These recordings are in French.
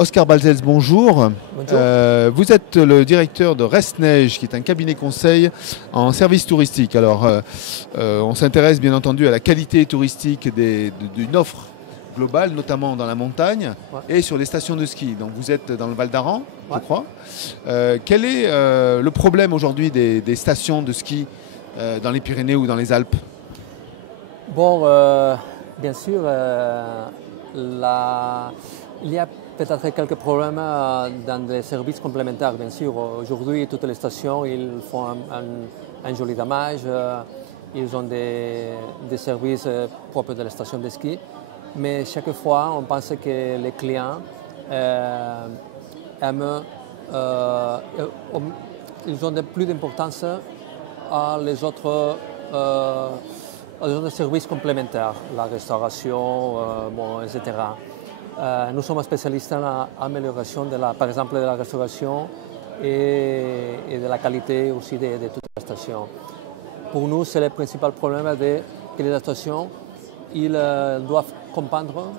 Oscar Balzells, bonjour. Bonjour. Vous êtes le directeur de Rest Neige, qui est un cabinet conseil en service touristique. Alors, on s'intéresse bien entendu à la qualité touristique d'une offre globale, notamment dans la montagne et sur les stations de ski. Donc, vous êtes dans le Val d'Aran, je crois. Quel est le problème aujourd'hui des stations de ski dans les Pyrénées ou dans les Alpes? Bon, bien sûr, il y a peut-être quelques problèmes dans les services complémentaires, bien sûr. Aujourd'hui, toutes les stations ils font un joli damage. Ils ont des services propres de la station de ski. Mais chaque fois, on pense que les clients aiment, ils ont plus d'importance à les autres services complémentaires, la restauration, etc. Nous sommes spécialistes en amélioration, par exemple, de la restauration et de la qualité aussi de toutes les stations. Pour nous, c'est le principal problème que les stations ils doivent comprendre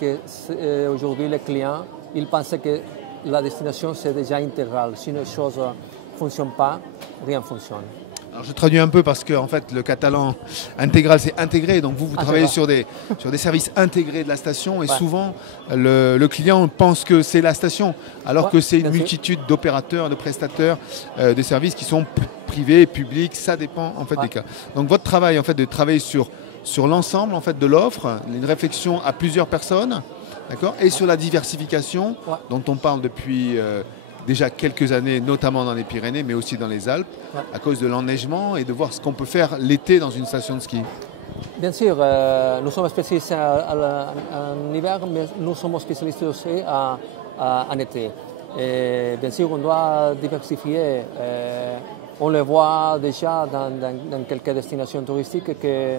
qu'aujourd'hui, les clients ils pensent que la destination c'est déjà intégral. Si une chose ne fonctionne pas, rien ne fonctionne. Alors je traduis un peu parce que en fait, le catalan intégral, c'est intégré. Donc vous travaillez sur des services intégrés de la station et souvent le client pense que c'est la station alors que c'est une multitude d'opérateurs, de prestataires de services qui sont privés, publics, ça dépend en fait des cas. Donc votre travail en fait de travailler sur l'ensemble en fait de l'offre, une réflexion à plusieurs personnes, d'accord, et sur la diversification dont on parle depuis déjà quelques années, notamment dans les Pyrénées, mais aussi dans les Alpes, à cause de l'enneigement et de voir ce qu'on peut faire l'été dans une station de ski. Bien sûr, nous sommes spécialistes en hiver, mais nous sommes spécialistes aussi en été. Et bien sûr, on doit diversifier. On le voit déjà dans quelques destinations touristiques que,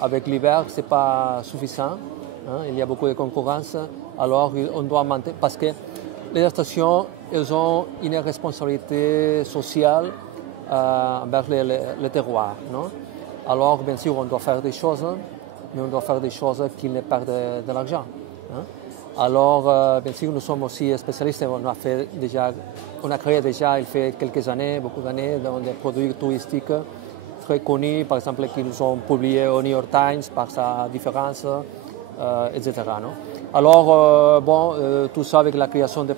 avec l'hiver, ce n'est pas suffisant. Hein, il y a beaucoup de concurrence. Alors, on doit maintenir, parce que les stations, elles ont une responsabilité sociale envers le terroir. Non? Alors, bien sûr, on doit faire des choses, mais on doit faire des choses qui ne perdent de l'argent. Hein? Alors, bien sûr, nous sommes aussi spécialistes. On a créé déjà, il fait quelques années, beaucoup d'années, des produits touristiques très connus, par exemple, qui nous sont publiés au New York Times par sa différence, etc. Non? Alors, tout ça avec la création de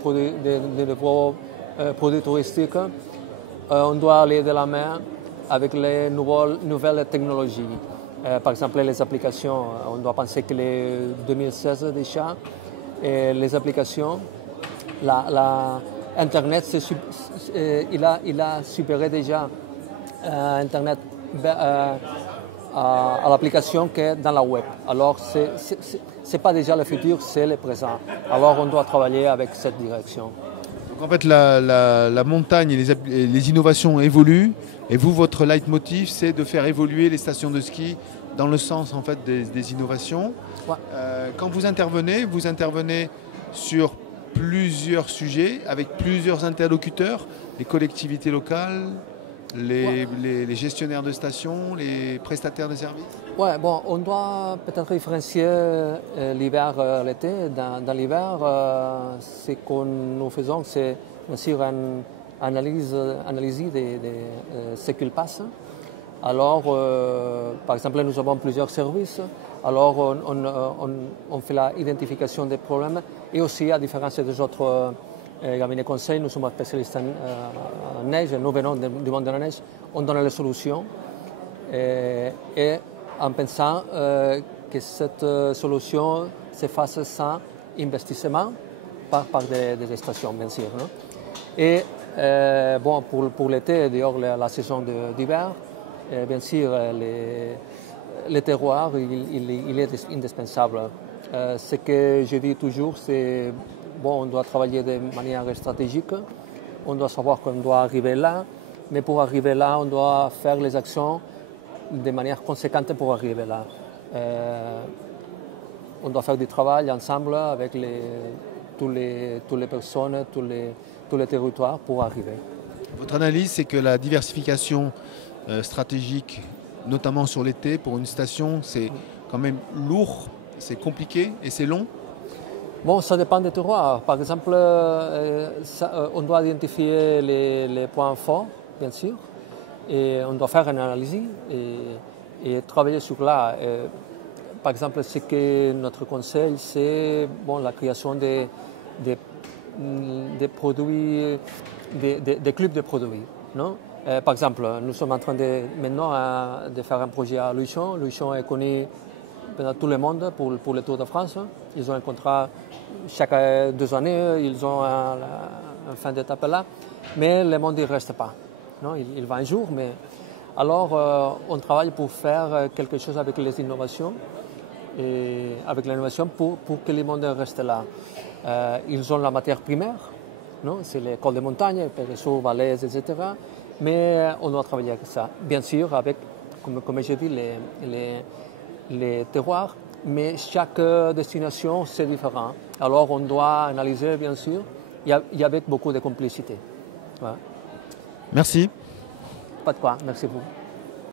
nouveaux produits touristiques, on doit aller de la main avec les nouvelles technologies. Par exemple, les applications, on doit penser que les 2016 déjà, les applications, Internet, il a supéré déjà Internet à l'application que dans la web. Alors, ce n'est pas déjà le futur, c'est le présent. Alors, on doit travailler avec cette direction. Donc, en fait, la montagne et les innovations évoluent. Et vous, votre leitmotiv, c'est de faire évoluer les stations de ski dans le sens en fait, des innovations. Ouais. Quand vous intervenez sur plusieurs sujets, avec plusieurs interlocuteurs, les collectivités locales, les gestionnaires de stations, les prestataires de services. Ouais, bon, on doit peut-être différencier l'hiver et l'été. Dans l'hiver, ce que nous faisons, c'est bien sûr une analyse de ce qu'il passe. Alors, par exemple, nous avons plusieurs services. Alors, on fait l'identification des problèmes et aussi, à différence des autres cabinets conseils, nous sommes spécialistes en neige, nous venons du monde de la neige, on donne les solutions et en pensant que cette solution se fasse sans investissement par des stations, bien sûr. Non? Et pour l'été, dehors la saison d'hiver, bien sûr, le terroir, il est indispensable. Ce que je dis toujours, c'est on doit travailler de manière stratégique, on doit savoir qu'on doit arriver là, mais pour arriver là, on doit faire les actions de manière conséquente pour arriver là. On doit faire du travail ensemble avec toutes les personnes, tous les territoires pour arriver. Votre analyse, c'est que la diversification stratégique, notamment sur l'été, pour une station, c'est quand même lourd, c'est compliqué et c'est long? Bon, ça dépend des terroirs. Par exemple, on doit identifier les points forts, bien sûr, et on doit faire une analyse et travailler sur là. Par exemple, ce que notre conseil, c'est la création des produits, des clubs de produits. Non? Par exemple, nous sommes en train maintenant de faire un projet à Luchon. Luchon est connu dans tout le monde pour le Tour de France. Ils ont un contrat chaque 2 années, ils ont un fin d'étape là, mais le monde ne reste pas. Non? Il va un jour, mais alors on travaille pour faire quelque chose avec les innovations et avec l'innovation pour que le monde reste là. Ils ont la matière primaire, non? C'est les cols de montagne, Péresseau, Valais, etc. Mais on doit travailler avec ça. Bien sûr, avec, comme j'ai dit, les terroirs, mais chaque destination, c'est différent. Alors, on doit analyser, bien sûr, et avec beaucoup de complicité. Voilà. Merci. Pas de quoi, merci beaucoup.